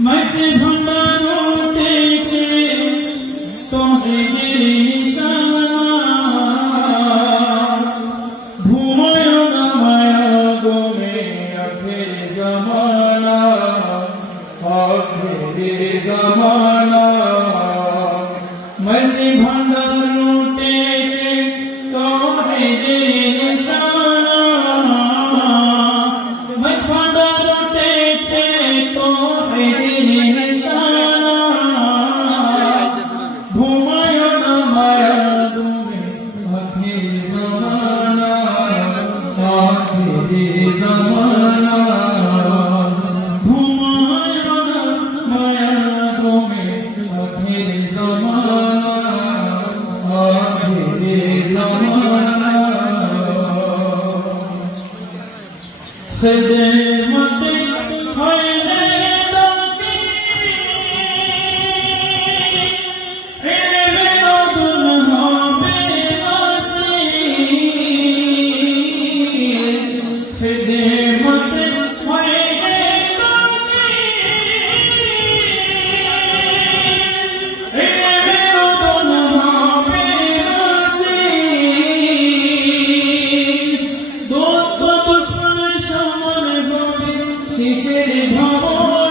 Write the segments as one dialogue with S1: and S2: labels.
S1: मैसे भंडारो टेके তোহে خدمت কিসের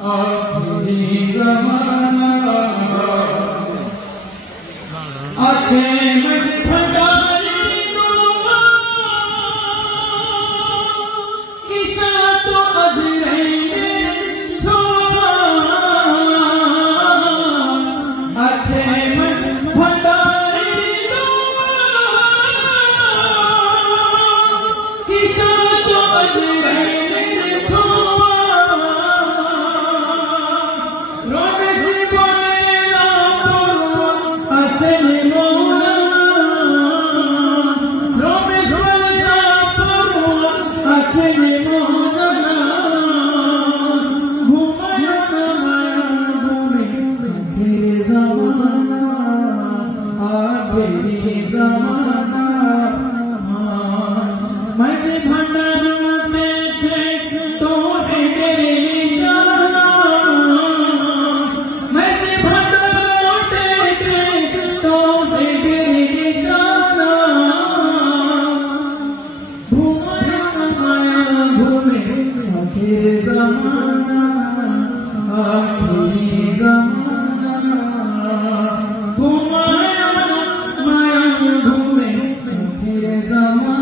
S1: oh мама.